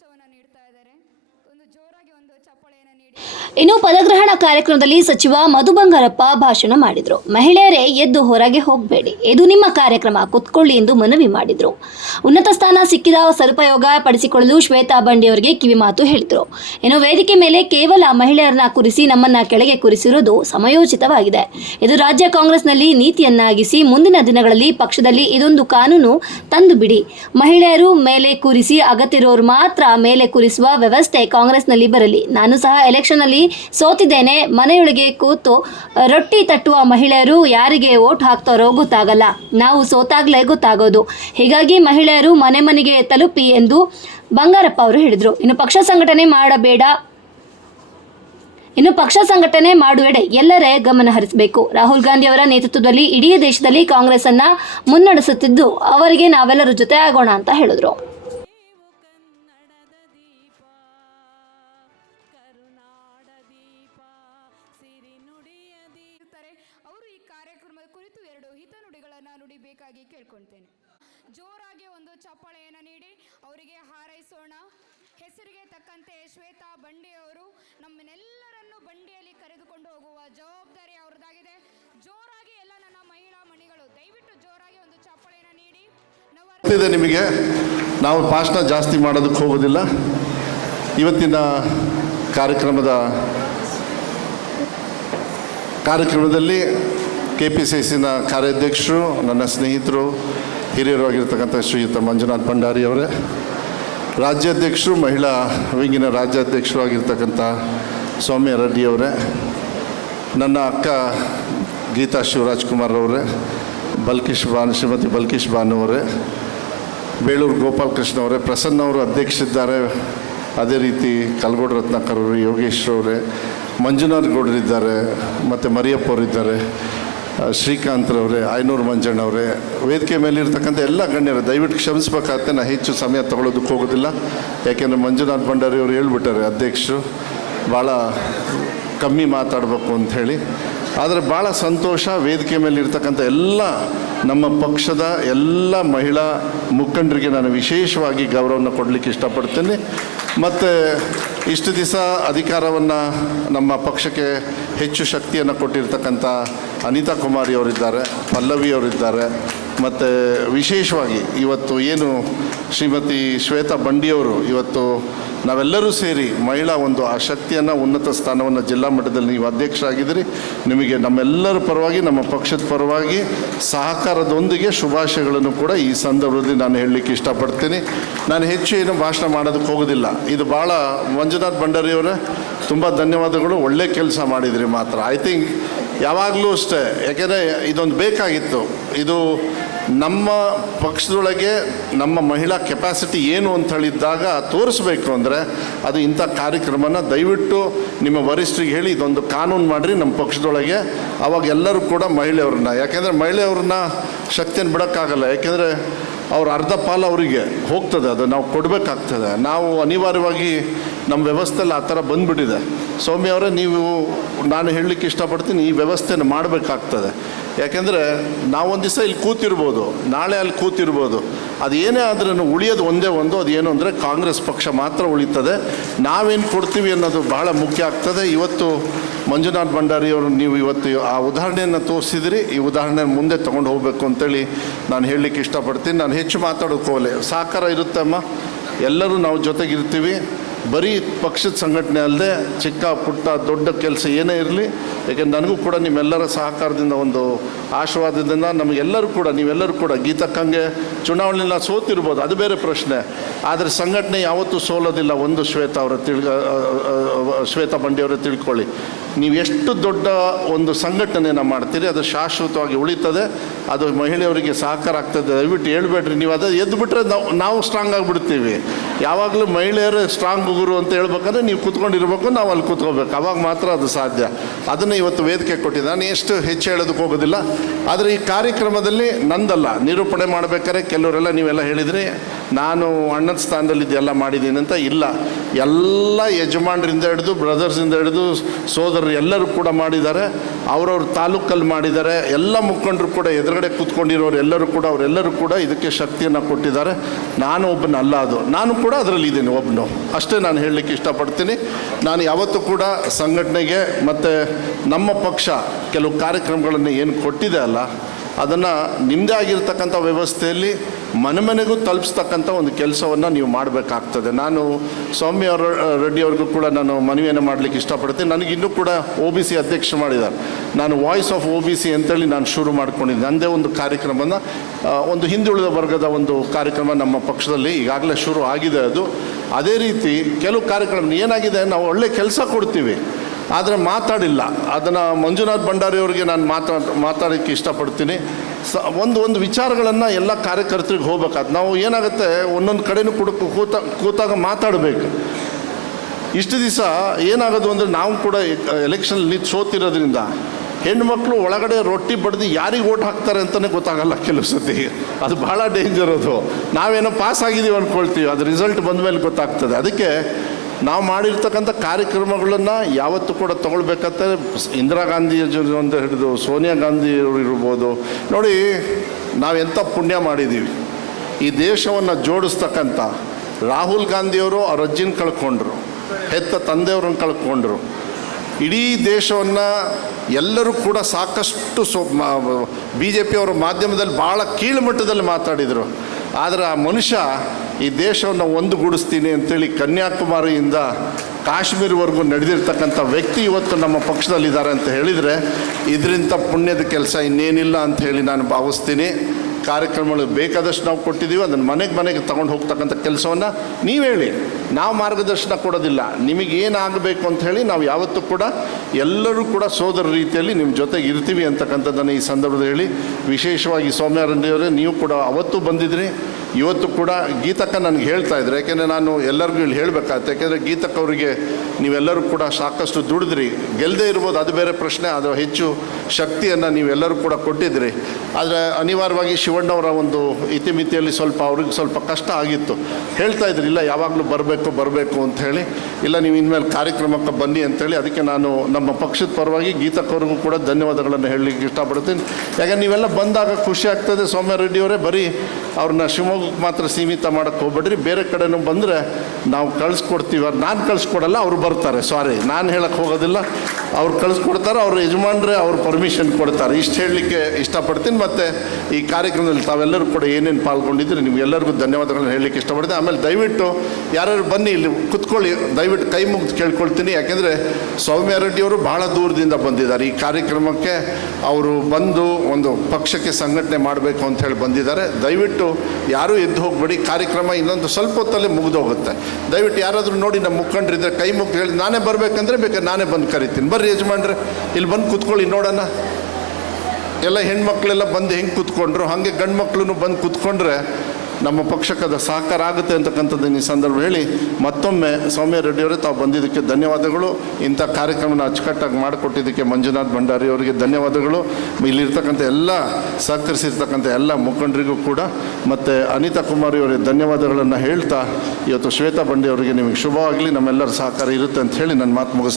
ಮಂಚವನ್ನು ನೀಡ್ತಾ ಇದ್ದಾರೆ. ಒಂದು ಜೋರಾಗಿ ಒಂದು ಚಪ್ಪಾಳೆಯನ್ನು ನೀಡಿ. ಇನ್ನು ಪದಗ್ರಹಣ ಕಾರ್ಯಕ್ರಮದಲ್ಲಿ ಸಚಿವ ಮಧು ಬಂಗಾರಪ್ಪ ಭಾಷಣ ಮಾಡಿದರು. ಮಹಿಳೆಯರೇ, ಎದ್ದು ಹೊರಗೆ ಹೋಗಬೇಡಿ. ಇದು ನಿಮ್ಮ ಕಾರ್ಯಕ್ರಮ. ಕುತ್ಕೊಳ್ಳಿ ಎಂದು ಮನವಿ ಮಾಡಿದರು. ಉನ್ನತ ಸ್ಥಾನ ಸಿಕ್ಕಿದ ಸದುಪಯೋಗ ಪಡಿಸಿಕೊಳ್ಳಲು ಶ್ವೇತಾ ಬಂಡಿಯವರಿಗೆ ಕಿವಿಮಾತು ಹೇಳಿದರು. ಇನ್ನು ವೇದಿಕೆ ಮೇಲೆ ಕೇವಲ ಮಹಿಳೆಯರನ್ನ ಕುರಿಸಿ ನಮ್ಮನ್ನ ಕೆಳಗೆ ಕುರಿಸಿರುವುದು ಸಮಯೋಚಿತವಾಗಿದೆ. ಇದು ರಾಜ್ಯ ಕಾಂಗ್ರೆಸ್ನಲ್ಲಿ ನೀತಿಯನ್ನಾಗಿಸಿ ಮುಂದಿನ ದಿನಗಳಲ್ಲಿ ಪಕ್ಷದಲ್ಲಿ ಇದೊಂದು ಕಾನೂನು ತಂದು ಬಿಡಿ. ಮಹಿಳೆಯರು ಮೇಲೆ ಕೂರಿಸಿ ಅಗತ್ಯರೋರು ಮಾತ್ರ ಮೇಲೆ ಕೂರಿಸುವ ವ್ಯವಸ್ಥೆ ಕಾಂಗ್ರೆಸ್ನಲ್ಲಿ ಬರಲಿ. ನಾನು ಸಹ ಎಲೆಕ್ಷನ್ ಸೋತಿದ್ದೇನೆ, ಮನೆಯೊಳಗೆ ಕೂತು ರೊಟ್ಟಿ ತಟ್ಟುವ ಮಹಿಳೆಯರು ಯಾರಿಗೆ ಓಟ್ ಹಾಕ್ತಾರೋ ಗೊತ್ತಾಗಲ್ಲ. ನಾವು ಸೋತಾಗ್ಲೇ ಗೊತ್ತಾಗೋದು. ಹೀಗಾಗಿ ಮಹಿಳೆಯರು ಮನೆ ಮನೆಗೆ ತಲುಪಿ ಎಂದು ಬಂಗಾರಪ್ಪ ಅವರು ಹೇಳಿದರು. ಇನ್ನು ಪಕ್ಷ ಸಂಘಟನೆ ಮಾಡಬೇಡ. ಇನ್ನು ಪಕ್ಷ ಸಂಘಟನೆ ಮಾಡುವೆಡೆ ಎಲ್ಲರೇ ಗಮನ ಹರಿಸಬೇಕು. ರಾಹುಲ್ ಗಾಂಧಿ ಅವರ ನೇತೃತ್ವದಲ್ಲಿ ಇಡೀ ದೇಶದಲ್ಲಿ ಕಾಂಗ್ರೆಸ್ ಅನ್ನ ಮುನ್ನಡೆಸುತ್ತಿದ್ದು ಅವರಿಗೆ ನಾವೆಲ್ಲರೂ ಜೊತೆ ಆಗೋಣ ಅಂತ ಹೇಳಿದ್ರು. ಜೋರಾಗಿ ಒಂದು ಚಪ್ಪಾಳೆಯನ್ನು ನೀಡಿ ಅವರಿಗೆ ಹಾರೈಸೋಣ. ಹೆಸರಿಗೆ ತಕ್ಕಂತೆ ಶ್ವೇತಾ ಬಂಡಿಯವರು ನಮ್ಮನ್ನೆಲ್ಲರನ್ನು ಬಂಡಿಯಲ್ಲಿ ಕರೆದುಕೊಂಡು ಹೋಗುವ ಜವಾಬ್ದಾರಿ ಅವ್ರದ್ದಾಗಿದೆ. ಜೋರಾಗಿ ಎಲ್ಲ ನನ್ನ ಮಹಿಳಾ ಮಣಿಗಳು, ದಯವಿಟ್ಟು ಜೋರಾಗಿ ಒಂದು ಚಪ್ಪಾಳೆಯನ್ನು ನೀಡಿ. ಇದೆ ನಿಮಗೆ. ನಾವು ಭಾಷಣ ಜಾಸ್ತಿ ಮಾಡೋದಕ್ಕೆ ಹೋಗೋದಿಲ್ಲ. ಇವತ್ತಿನ ಕಾರ್ಯಕ್ರಮದ ಕಾರ್ಯಕ್ರಮದಲ್ಲಿ ಕೆ ಪಿ ಸಿ ಸಿನ ಕಾರ್ಯಾಧ್ಯಕ್ಷರು, ನನ್ನ ಸ್ನೇಹಿತರು ಹಿರಿಯರು ಆಗಿರ್ತಕ್ಕಂಥ ಶ್ರೀಯುತ ಮಂಜುನಾಥ್ ಭಂಡಾರಿ ಅವರೇ, ರಾಜ್ಯಾಧ್ಯಕ್ಷರು, ಮಹಿಳಾ ವಿಂಗಿನ ರಾಜ್ಯಾಧ್ಯಕ್ಷರು ಆಗಿರ್ತಕ್ಕಂಥ ಸೌಮ್ಯ ರೆಡ್ಡಿ ಅವರೇ, ನನ್ನ ಅಕ್ಕ ಗೀತಾ ಶಿವರಾಜ್ ಕುಮಾರ್ ಅವರೇ, ಬಲ್ಕಿಶ್ ಬಾನು ಶ್ರೀಮತಿ ಬಲ್ಕಿಶ್ ಬಾನು ಅವರೇ, ಬೇಳೂರು ಗೋಪಾಲಕೃಷ್ಣ ಅವರೇ, ಪ್ರಸನ್ನ ಅವರು ಅಧ್ಯಕ್ಷರಿದ್ದಾರೆ. ಅದೇ ರೀತಿ ಕಲ್ಗೋಡು ರತ್ನಾಕರ್ ಅವರು, ಯೋಗೇಶ್ ಅವರೇ, ಮಂಜುನಾಥ್ ಗೌಡರಿದ್ದಾರೆ, ಮತ್ತು ಮರಿಯಪ್ಪ ಅವರಿದ್ದಾರೆ. ಆ, ಶ್ರೀಕಾಂತ್ರವರೇ ಆಯನೂರು ಮಂಜಣ್ಣವರೇ ವೇದಿಕೆ ಮೇಲೆ ಇರ್ತಕ್ಕಂಥ ಎಲ್ಲ ಗಣ್ಯರು ದಯವಿಟ್ಟು ಕ್ಷಮಿಸ್ಬೇಕಾಗತ್ತೆ ನಾನು ಹೆಚ್ಚು ಸಮಯ ತಗೊಳ್ಳೋದಕ್ಕೆ ಹೋಗೋದಿಲ್ಲ. ಯಾಕೆಂದರೆ ಮಂಜುನಾಥ್ ಭಂಡಾರಿ ಅವರು ಹೇಳ್ಬಿಟ್ಟಾರೆ ಅಧ್ಯಕ್ಷರು ಭಾಳ ಕಮ್ಮಿ ಮಾತಾಡಬೇಕು ಅಂಥೇಳಿ ಆದರೆ ಭಾಳ ಸಂತೋಷ ವೇದಿಕೆ ಮೇಲೆ ಇರ್ತಕ್ಕಂಥ ಎಲ್ಲ ನಮ್ಮ ಪಕ್ಷದ ಎಲ್ಲ ಮಹಿಳಾ ಮುಖಂಡರಿಗೆ ನಾನು ವಿಶೇಷವಾಗಿ ಗೌರವನ ಕೊಡಲಿಕ್ಕೆ ಇಷ್ಟಪಡ್ತೀನಿ. ಮತ್ತು ಇಷ್ಟು ದಿವಸ ಅಧಿಕಾರವನ್ನು ನಮ್ಮ ಪಕ್ಷಕ್ಕೆ ಹೆಚ್ಚು ಶಕ್ತಿಯನ್ನು ಕೊಟ್ಟಿರ್ತಕ್ಕಂಥ ಅನಿತಾ ಕುಮಾರಿ ಅವರಿದ್ದಾರೆ, ಪಲ್ಲವಿ ಅವರಿದ್ದಾರೆ, ಮತ್ತು ವಿಶೇಷವಾಗಿ ಇವತ್ತು ಏನು ಶ್ರೀಮತಿ ಶ್ವೇತಾ ಬಂಡಿಯವರು ಇವತ್ತು ನಾವೆಲ್ಲರೂ ಸೇರಿ ಮಹಿಳಾ ಒಂದು ಆ ಶಕ್ತಿಯನ್ನು, ಉನ್ನತ ಸ್ಥಾನವನ್ನು ಜಿಲ್ಲಾ ಮಟ್ಟದಲ್ಲಿ ನೀವು ಅಧ್ಯಕ್ಷರಾಗಿದ್ದೀರಿ. ನಿಮಗೆ ನಮ್ಮೆಲ್ಲರ ಪರವಾಗಿ, ನಮ್ಮ ಪಕ್ಷದ ಪರವಾಗಿ ಸಹಕಾರದೊಂದಿಗೆ ಶುಭಾಶಯಗಳನ್ನು ಕೂಡ ಈ ಸಂದರ್ಭದಲ್ಲಿ ನಾನು ಹೇಳಲಿಕ್ಕೆ ಇಷ್ಟಪಡ್ತೀನಿ. ನಾನು ಹೆಚ್ಚು ಏನು ಭಾಷಣ ಮಾಡೋದಕ್ಕೆ ಹೋಗೋದಿಲ್ಲ. ಇದು ಭಾಳ ಮಂಜುನಾಥ್ ಭಂಡಾರಿಯವರೇ ತುಂಬ ಧನ್ಯವಾದಗಳು. ಒಳ್ಳೆ ಕೆಲಸ ಮಾಡಿದ್ರಿ ಮಾತ್ರ. ಐ ಥಿಂಕ್ ಯಾವಾಗಲೂ ಅಷ್ಟೇ. ಯಾಕೆಂದರೆ ಇದೊಂದು ಬೇಕಾಗಿತ್ತು. ಇದು ನಮ್ಮ ಪಕ್ಷದೊಳಗೆ ನಮ್ಮ ಮಹಿಳಾ ಕೆಪಾಸಿಟಿ ಏನು ಅಂತ ಹೇಳಿದ್ದಾಗ ತೋರಿಸ್ಬೇಕು ಅಂದರೆ ಅದು ಇಂಥ ಕಾರ್ಯಕ್ರಮನ ದಯವಿಟ್ಟು ನಿಮ್ಮ ವರಿಷ್ಠರಿಗೆ ಹೇಳಿ ಇದೊಂದು ಕಾನೂನು ಮಾಡಿರಿ ನಮ್ಮ ಪಕ್ಷದೊಳಗೆ. ಅವಾಗ ಎಲ್ಲರೂ ಕೂಡ ಮಹಿಳೆಯವ್ರನ್ನ, ಯಾಕೆಂದರೆ ಮಹಿಳೆಯವ್ರನ್ನ ಶಕ್ತಿಯನ್ನು ಬಿಡೋಕ್ಕಾಗಲ್ಲ. ಯಾಕೆಂದರೆ ಅವ್ರ ಅರ್ಧ ಪಾಲು ಅವರಿಗೆ ಹೋಗ್ತದೆ, ಅದು ನಾವು ಕೊಡಬೇಕಾಗ್ತದೆ. ನಾವು ಅನಿವಾರ್ಯವಾಗಿ ನಮ್ಮ ವ್ಯವಸ್ಥೆಯಲ್ಲಿ ಆ ಥರ ಬಂದುಬಿಟ್ಟಿದೆ. ಸೌಮ್ಯ ಅವರೇ, ನೀವು ನಾನು ಹೇಳಲಿಕ್ಕೆ ಇಷ್ಟಪಡ್ತೀನಿ, ಈ ವ್ಯವಸ್ಥೆನ ಮಾಡಬೇಕಾಗ್ತದೆ. ಯಾಕೆಂದರೆ ನಾವೊಂದು ದಿವಸ ಇಲ್ಲಿ ಕೂತಿರ್ಬೋದು, ನಾಳೆ ಅಲ್ಲಿ ಕೂತಿರ್ಬೋದು. ಅದು ಏನೇ ಆದ್ರೂ ಉಳಿಯೋದು ಒಂದೇ ಒಂದು ಏನು ಅಂದರೆ ಕಾಂಗ್ರೆಸ್ ಪಕ್ಷ ಮಾತ್ರ ಉಳಿತದೆ. ನಾವೇನು ಕೊಡ್ತೀವಿ ಅನ್ನೋದು ಬಹಳ ಮುಖ್ಯ ಆಗ್ತದೆ. ಇವತ್ತು ಮಂಜುನಾಥ್ ಭಂಡಾರಿಯವರು ನೀವು ಇವತ್ತು ಆ ಉದಾಹರಣೆಯನ್ನು ತೋರಿಸಿದಿರಿ. ಈ ಉದಾಹರಣೆ ಮುಂದೆ ತೊಗೊಂಡು ಹೋಗಬೇಕು ಅಂತೇಳಿ ನಾನು ಹೇಳಲಿಕ್ಕೆ ಇಷ್ಟಪಡ್ತೀನಿ. ನಾನು ಹೆಚ್ಚು ಮಾತಾಡೋಕೆ ಹೋಗಲೆ. ಸಹಕಾರ ಇರುತ್ತಮ್ಮ ಎಲ್ಲರೂ ನಾವು ಜೊತೆಗಿರ್ತೀವಿ. ಬರೀ ಪಕ್ಷದ ಸಂಘಟನೆ ಅಲ್ಲದೆ ಚಿಕ್ಕ ಪುಟ್ಟ ದೊಡ್ಡ ಕೆಲಸ ಏನೇ ಇರಲಿ ಯಾಕೆಂದ್ರೆ ನನಗೂ ಕೂಡ ನಿಮ್ಮೆಲ್ಲರ ಸಹಕಾರದಿಂದ ಒಂದು ಆಶೀರ್ವಾದದಿಂದ ನಮಗೆಲ್ಲರೂ ಕೂಡ ನೀವೆಲ್ಲರೂ ಕೂಡ ಗೀತಕ್ಕಂಗೆ ಚುನಾವಣೆಯಲ್ಲಿ ನಾವು ಸೋತಿರ್ಬೋದು ಅದು ಬೇರೆ ಪ್ರಶ್ನೆ. ಆದರೆ ಸಂಘಟನೆ ಯಾವತ್ತೂ ಸೋಲೋದಿಲ್ಲ ಒಂದು ಶ್ವೇತ ಅವರ ಆ, ಶ್ವೇತಾ ಬಂಡಿಯವರ ತಿಳ್ಕೊಳ್ಳಿ. ನೀವು ಎಷ್ಟು ದೊಡ್ಡ ಒಂದು ಸಂಘಟನೆಯನ್ನು ಮಾಡ್ತೀರಿ ಅದು ಶಾಶ್ವತವಾಗಿ ಉಳಿತದೆ ಅದು ಮಹಿಳೆಯರಿಗೆ ಸಹಕಾರ ಆಗ್ತದೆ ದಯವಿಟ್ಟು ಹೇಳ್ಬೇಡ್ರಿ ನೀವು ಅದು ಎದ್ದು ಬಿಟ್ಟರೆ ನಾವು ನಾವು ಸ್ಟ್ರಾಂಗ್ ಆಗಿಬಿಡ್ತೀವಿ. ಯಾವಾಗಲೂ ಮಹಿಳೆಯರು ಸ್ಟ್ರಾಂಗ್ ಗುರು ಅಂತ ಹೇಳ್ಬೇಕಂದ್ರೆ ನೀವು ಕೂತ್ಕೊಂಡಿರ್ಬೇಕು ನಾವು ಅಲ್ಲಿ ಕೂತ್ಕೋಬೇಕು ಅವಾಗ ಮಾತ್ರ ಅದು ಸಾಧ್ಯ. ಅದನ್ನು ಇವತ್ತು ವೇದಿಕೆ ಕೊಟ್ಟಿದ್ದೆ. ನಾನು ಎಷ್ಟು ಹೆಚ್ಚು ಹೇಳೋದಕ್ಕೆ ಹೋಗೋದಿಲ್ಲ. ಆದರೆ ಈ ಕಾರ್ಯಕ್ರಮದಲ್ಲಿ ನಂದಲ್ಲ, ನಿರೂಪಣೆ ಮಾಡಬೇಕಾದ್ರೆ ಕೆಲವರೆಲ್ಲ ನೀವೆಲ್ಲ ಹೇಳಿದ್ರಿ ನಾನು ಅಣ್ಣನ ಸ್ಥಾನದಲ್ಲಿ ಇದೆಲ್ಲ ಮಾಡಿದ್ದೀನಿ ಅಂತ ಇಲ್ಲ. ಎಲ್ಲ ಯಜಮಾನರಿಂದ ಹಿಡಿದು, ಬ್ರದರ್ಸಿಂದ ಹಿಡಿದು, ಸೋದರರು ಎಲ್ಲರೂ ಕೂಡ ಮಾಡಿದ್ದಾರೆ. ಅವರವ್ರ ತಾಲೂಕಲ್ಲಿ ಮಾಡಿದ್ದಾರೆ. ಎಲ್ಲ ಮುಖಂಡರು ಕೂಡ ಎದುರುಗಡೆ ಕೂತ್ಕೊಂಡಿರೋರು ಎಲ್ಲರೂ ಕೂಡ, ಅವರೆಲ್ಲರೂ ಕೂಡ ಇದಕ್ಕೆ ಶಕ್ತಿಯನ್ನು ಕೊಟ್ಟಿದ್ದಾರೆ. ನಾನು ಒಬ್ಬನ ಅಲ್ಲ ಅದು. ನಾನು ಕೂಡ ಅದರಲ್ಲಿ ಇದ್ದೀನಿ ಒಬ್ಬನು ಅಷ್ಟೇ ನಾನು ಹೇಳಲಿಕ್ಕೆ ಇಷ್ಟಪಡ್ತೀನಿ. ನಾನು ಯಾವತ್ತೂ ಕೂಡ ಸಂಘಟನೆಗೆ ಮತ್ತು ನಮ್ಮ ಪಕ್ಷ ಕೆಲವು ಕಾರ್ಯಕ್ರಮಗಳನ್ನು ಏನು ಕೊಟ್ಟಿದೆ ಅಲ್ಲ ಅದನ್ನು ನಿಮ್ಮದೇ ಆಗಿರ್ತಕ್ಕಂಥ ವ್ಯವಸ್ಥೆಯಲ್ಲಿ ಮನೆ ಮನೆಗೂ ತಲುಪಿಸ್ತಕ್ಕಂಥ ಒಂದು ಕೆಲಸವನ್ನು ನೀವು ಮಾಡಬೇಕಾಗ್ತದೆ. ನಾನು ಸೌಮ್ಯ ಅವರ, ರೆಡ್ಡಿ ಅವ್ರಿಗೂ ಕೂಡ ನಾನು ಮನವಿಯನ್ನು ಮಾಡಲಿಕ್ಕೆ ಇಷ್ಟಪಡ್ತೀನಿ. ನನಗಿನ್ನೂ ಕೂಡ ಒ ಬಿ ಸಿ ಅಧ್ಯಕ್ಷ ಮಾಡಿದ್ದಾರೆ. ನಾನು voice of O B C ಅಂತೇಳಿ ನಾನು ಶುರು ಮಾಡ್ಕೊಂಡಿದ್ದೆ ನನ್ನದೇ ಒಂದು ಕಾರ್ಯಕ್ರಮನ ಒಂದು ಹಿಂದುಳಿದ ವರ್ಗದ ಒಂದು ಕಾರ್ಯಕ್ರಮ ನಮ್ಮ ಪಕ್ಷದಲ್ಲಿ ಈಗಾಗಲೇ ಶುರು ಆಗಿದೆ ಅದು. ಅದೇ ರೀತಿ ಕೆಲವು ಕಾರ್ಯಕ್ರಮ ಏನಾಗಿದೆ, ನಾವು ಒಳ್ಳೆ ಕೆಲಸ ಕೊಡ್ತೀವಿ. ಆದರೆ ಮಾತಾಡಿಲ್ಲ. ಅದನ್ನು ಮಂಜುನಾಥ್ ಭಂಡಾರಿ ಅವರಿಗೆ ನಾನು ಮಾತಾ, ಮಾತಾಡೋಕ್ಕೆ ಇಷ್ಟಪಡ್ತೀನಿ. ಸ, ಒಂದು ಒಂದು ವಿಚಾರಗಳನ್ನು ಎಲ್ಲ ಕಾರ್ಯಕರ್ತರಿಗೆ ಹೋಗ್ಬೇಕಾದ್. ನಾವು ಏನಾಗುತ್ತೆ, ಒಂದೊಂದು ಕಡೆನೂ ಕೂಡ ಕೂತ, ಕೂತಾಗ ಮಾತಾಡಬೇಕು. ಇಷ್ಟು ದಿವಸ ಏನಾಗೋದು ಅಂದರೆ ನಾವು ಕೂಡ ಎಲೆಕ್ಷನ್ ಸೋತಿರೋದ್ರಿಂದ ಹೆಣ್ಮಕ್ಳು ಒಳಗಡೆ ರೊಟ್ಟಿ ಬಡ್ದು ಯಾರಿಗೆ ಓಟ್ ಹಾಕ್ತಾರೆ ಅಂತಲೇ ಗೊತ್ತಾಗಲ್ಲ ಕೆಲವು ಸತಿ. ಅದು ಭಾಳ ಡೇಂಜರ್ ಅದು. ನಾವೇನೋ ಪಾಸ್ ಆಗಿದ್ದೀವಿ ಅಂದ್ಕೊಳ್ತೀವಿ ಅದು ರಿಸಲ್ಟ್ ಬಂದ ಮೇಲೆ ಗೊತ್ತಾಗ್ತದೆ. ಅದಕ್ಕೆ ನಾವು ಮಾಡಿರ್ತಕ್ಕಂಥ ಕಾರ್ಯಕ್ರಮಗಳನ್ನು ಯಾವತ್ತೂ ಕೂಡ ತಗೊಳ್ಬೇಕಂತ ಇಂದಿರಾ ಗಾಂಧಿ ಅಂತ ಹಿಡಿದು ಸೋನಿಯಾ ಗಾಂಧಿ ಅವರು ಇರ್ಬೋದು. ನೋಡಿ ನಾವೆಂಥ ಪುಣ್ಯ ಮಾಡಿದ್ದೀವಿ ಈ ದೇಶವನ್ನು ಜೋಡಿಸ್ತಕ್ಕಂಥ ರಾಹುಲ್ ಗಾಂಧಿಯವರು ಅವ್ರ ಅಜ್ಜಿನ ಕಳ್ಕೊಂಡ್ರು, ಹೆತ್ತ ತಂದೆಯವ್ರನ್ನ ಕಳ್ಕೊಂಡ್ರು. ಇಡೀ ದೇಶವನ್ನು ಎಲ್ಲರೂ ಕೂಡ ಸಾಕಷ್ಟು ಸೊ ಬಿ ಜೆ ಪಿಯವರ ಮಾಧ್ಯಮದಲ್ಲಿ ಭಾಳ ಕೀಳುಮಟ್ಟದಲ್ಲಿ ಮಾತಾಡಿದರು. ಆದರೆ ಆ ಮನುಷ್ಯ ಈ ದೇಶವನ್ನು ಒಂದುಗೂಡಿಸ್ತೀನಿ ಅಂತೇಳಿ ಕನ್ಯಾಕುಮಾರಿಯಿಂದ ಕಾಶ್ಮೀರವರೆಗೂ ನಡೆದಿರ್ತಕ್ಕಂಥ ವ್ಯಕ್ತಿ ಇವತ್ತು ನಮ್ಮ ಪಕ್ಷದಲ್ಲಿದ್ದಾರೆ ಅಂತ ಹೇಳಿದರೆ, ಇದರಿಂದ ಪುಣ್ಯದ ಕೆಲಸ ಇನ್ನೇನಿಲ್ಲ ಅಂತ ಹೇಳಿ ನಾನು ಭಾವಿಸ್ತೀನಿ. ಕಾರ್ಯಕ್ರಮಗಳು ಬೇಕಾದಷ್ಟು ನಾವು ಕೊಟ್ಟಿದ್ದೀವಿ, ಅದನ್ನು ಮನೆಗೆ ಮನೆಗೆ ತಗೊಂಡು ಹೋಗ್ತಕ್ಕಂಥ ಕೆಲಸವನ್ನು ನೀವು ಹೇಳಿ. ನಾವು ಮಾರ್ಗದರ್ಶನ ಕೊಡೋದಿಲ್ಲ. ನಿಮಗೇನಾಗಬೇಕು ಅಂತ ಹೇಳಿ ನಾವು ಯಾವತ್ತೂ ಕೂಡ ಎಲ್ಲರೂ ಕೂಡ ಸೋದರ ರೀತಿಯಲ್ಲಿ ನಿಮ್ಮ ಜೊತೆಗೆ ಇರ್ತೀವಿ ಅಂತಕ್ಕಂಥದ್ದನ್ನು ಈ ಸಂದರ್ಭದಲ್ಲಿ ಹೇಳಿ ವಿಶೇಷವಾಗಿ ಸೌಮ್ಯಾರಂಡಿಯವರೇ ನೀವು ಕೂಡ ಅವತ್ತು ಬಂದಿದ್ರಿ. ಇವತ್ತು ಕೂಡ ಗೀತಕ್ಕ ನನಗೆ ಹೇಳ್ತಾ ಇದ್ರು. ಯಾಕೆಂದರೆ ನಾನು ಎಲ್ಲರಿಗೂ ಇಲ್ಲಿ ಹೇಳಬೇಕಾಗುತ್ತೆ ಯಾಕೆಂದರೆ ಗೀತಕ್ಕ ಅವರಿಗೆ ನೀವೆಲ್ಲರೂ ಕೂಡ ಸಾಕಷ್ಟು ದುಡಿದ್ರಿ. ಗೆಲ್ಲದೆ ಇರ್ಬೋದು, ಅದು ಬೇರೆ ಪ್ರಶ್ನೆ, ಅದು ಹೆಚ್ಚು ಶಕ್ತಿಯನ್ನು ನೀವೆಲ್ಲರೂ ಕೂಡ ಕೊಟ್ಟಿದ್ರಿ. ಆದರೆ ಅನಿವಾರ್ಯವಾಗಿ ಶಿವಣ್ಣವರ ಒಂದು ಇತಿಮಿತಿಯಲ್ಲಿ ಸ್ವಲ್ಪ ಅವ್ರಿಗೆ ಸ್ವಲ್ಪ ಕಷ್ಟ ಆಗಿತ್ತು. ಹೇಳ್ತಾ ಇದ್ರಿ, ಇಲ್ಲ, ಯಾವಾಗಲೂ ಬರಬೇಕು ಬರಬೇಕು ಅಂತ ಹೇಳಿ, ಇಲ್ಲ ನೀವು ಇನ್ಮೇಲೆ ಕಾರ್ಯಕ್ರಮಕ್ಕೆ ಬನ್ನಿ ಅಂತೇಳಿ ಅದಕ್ಕೆ ನಾನು ನಮ್ಮ ಪಕ್ಷದ ಪರವಾಗಿ ಗೀತಕ್ಕವ್ರಿಗೂ ಕೂಡ ಧನ್ಯವಾದಗಳನ್ನು ಹೇಳಲಿಕ್ಕೆ ಇಷ್ಟಪಡ್ತೀನಿ ಯಾಕಂದ್ರೆ ನೀವೆಲ್ಲ ಬಂದಾಗ ಖುಷಿ ಆಗ್ತದೆ ಸೌಮ್ಯ ರೆಡ್ಡಿಯವರೇ ಬರೀ ಅವ್ರನ್ನ ಶಿವಮೊಗ್ಗಕ್ಕೆ ಮಾತ್ರ ಸೀಮಿತ ಮಾಡೋಕ್ಕೆ ಹೋಗ್ಬೇಡ್ರಿ, ಬೇರೆ ಕಡೆನೂ ಬಂದರೆ ನಾವು ಕಳಿಸ್ಕೊಡ್ತೀವಿ ನಾನು ಕಳಿಸ್ಕೊಡಲ್ಲ, ಅವ್ರು ಬರ್ತಾರೆ ಸಾರಿ ನಾನು ಹೇಳಕ್ಕೆ ಹೋಗೋದಿಲ್ಲ. ಅವ್ರು ಕಳಿಸ್ಕೊಡ್ತಾರೆ, ಅವ್ರ ಯಜಮಾನ್ರೆ ಅವ್ರು ಪರ್ಮಿಷನ್ ಕೊಡ್ತಾರೆ, ಇಷ್ಟು ಹೇಳಲಿಕ್ಕೆ ಇಷ್ಟಪಡ್ತೀನಿ. ಮತ್ತು ಈ ಕಾರ್ಯಕ್ರಮದಲ್ಲಿ ತಾವೆಲ್ಲರೂ ಕೂಡ ಏನೇನು ಪಾಲ್ಗೊಂಡಿದ್ದರೆ, ನಿಮಗೆಲ್ಲರಿಗೂ ಧನ್ಯವಾದಗಳನ್ನು ಹೇಳಲಿಕ್ಕೆ ಇಷ್ಟಪಡ್ತೀನಿ. ಆಮೇಲೆ ದಯವಿಟ್ಟು ಯಾರ್ಯಾರು ಬನ್ನಿ ಇಲ್ಲಿ ಕುತ್ಕೊಳ್ಳಿ, ದಯವಿಟ್ಟು ಕೈ ಮುಗಿದು ಕೇಳ್ಕೊಳ್ತೀನಿ. ಯಾಕೆಂದರೆ ಸೌಮ್ಯ ರೆಡ್ಡಿಯವರು ಬಹಳ ದೂರದಿಂದ ಬಂದಿದ್ದಾರೆ. ಈ ಕಾರ್ಯಕ್ರಮಕ್ಕೆ ಅವರು ಬಂದು ಒಂದು ಪಕ್ಷಕ್ಕೆ ಸಂಘಟನೆ ಮಾಡಬೇಕು ಅಂತ ಹೇಳಿ ಬಂದಿದ್ದಾರೆ. ದಯವಿಟ್ಟು ಯಾರೂ ಎದ್ದು ಹೋಗಬೇಡಿ. ಕಾರ್ಯಕ್ರಮ ಇನ್ನೊಂದು ಸ್ವಲ್ಪ ಹೊತ್ತಲ್ಲೇ ಮುಗಿದೋಗುತ್ತೆ. ದಯವಿಟ್ಟು ಯಾರಾದರೂ ನೋಡಿ ನಮ್ಮ ಮುಖಂಡರಿದ್ದರೆ ಕೈ ಮುಗ್ದು ಹೇಳಿ ನಾನೇ ಬರಬೇಕಂದ್ರೆ ಬೇಕಾದ್ರೆ ನಾನೇ ಬಂದು ಕರಿತೀನಿ. ಬರ್ರಿ ಯಜಮಾನ್ರೆ, ಇಲ್ಲಿ ಬಂದು ಕುತ್ಕೊಳ್ಳಿ, ನೋಡೋಣ. ಎಲ್ಲ ಹೆಣ್ಮಕ್ಳೆಲ್ಲ ಬಂದು ಹೆಂಗೆ ಕೂತ್ಕೊಂಡ್ರು? ಹಾಗೆ ಗಂಡು ಮಕ್ಕಳು ಬಂದು ಕೂತ್ಕೊಂಡ್ರೆ ನಮ್ಮ ಪಕ್ಷಕ್ಕೆ ಅದು ಸಹಕಾರ ಆಗುತ್ತೆ ಅಂತಕ್ಕಂಥದ್ದನ್ನು ಈ ಸಂದರ್ಭ ಹೇಳಿ ಮತ್ತೊಮ್ಮೆ ಸೌಮ್ಯ ರೆಡ್ಡಿಯವರೇ ತಾವು ಬಂದಿದ್ದಕ್ಕೆ ಧನ್ಯವಾದಗಳು. ಇಂಥ ಕಾರ್ಯಕ್ರಮನ ಅಚ್ಚುಕಟ್ಟಾಗಿ ಮಾಡಿಕೊಟ್ಟಿದ್ದಕ್ಕೆ ಮಂಜುನಾಥ್ ಭಂಡಾರಿ ಅವರಿಗೆ ಧನ್ಯವಾದಗಳು. ಇಲ್ಲಿರ್ತಕ್ಕಂಥ ಎಲ್ಲ ಸಹಕರಿಸಿರ್ತಕ್ಕಂಥ ಎಲ್ಲ ಮುಖಂಡರಿಗೂ ಕೂಡ ಮತ್ತು ಅನಿತಾ ಕುಮಾರಿ ಅವರಿಗೆ ಧನ್ಯವಾದಗಳನ್ನು ಹೇಳ್ತಾ ಇವತ್ತು ಶ್ವೇತಾ ಬಂಡಿ ಅವರಿಗೆ ನಿಮಗೆ ಶುಭವಾಗಲಿ. ನಮ್ಮೆಲ್ಲರ ಸಹಕಾರ ಇರುತ್ತೆ ಅಂತ ಹೇಳಿ ನನ್ನ ಮಾತು ಮುಗಿಸ್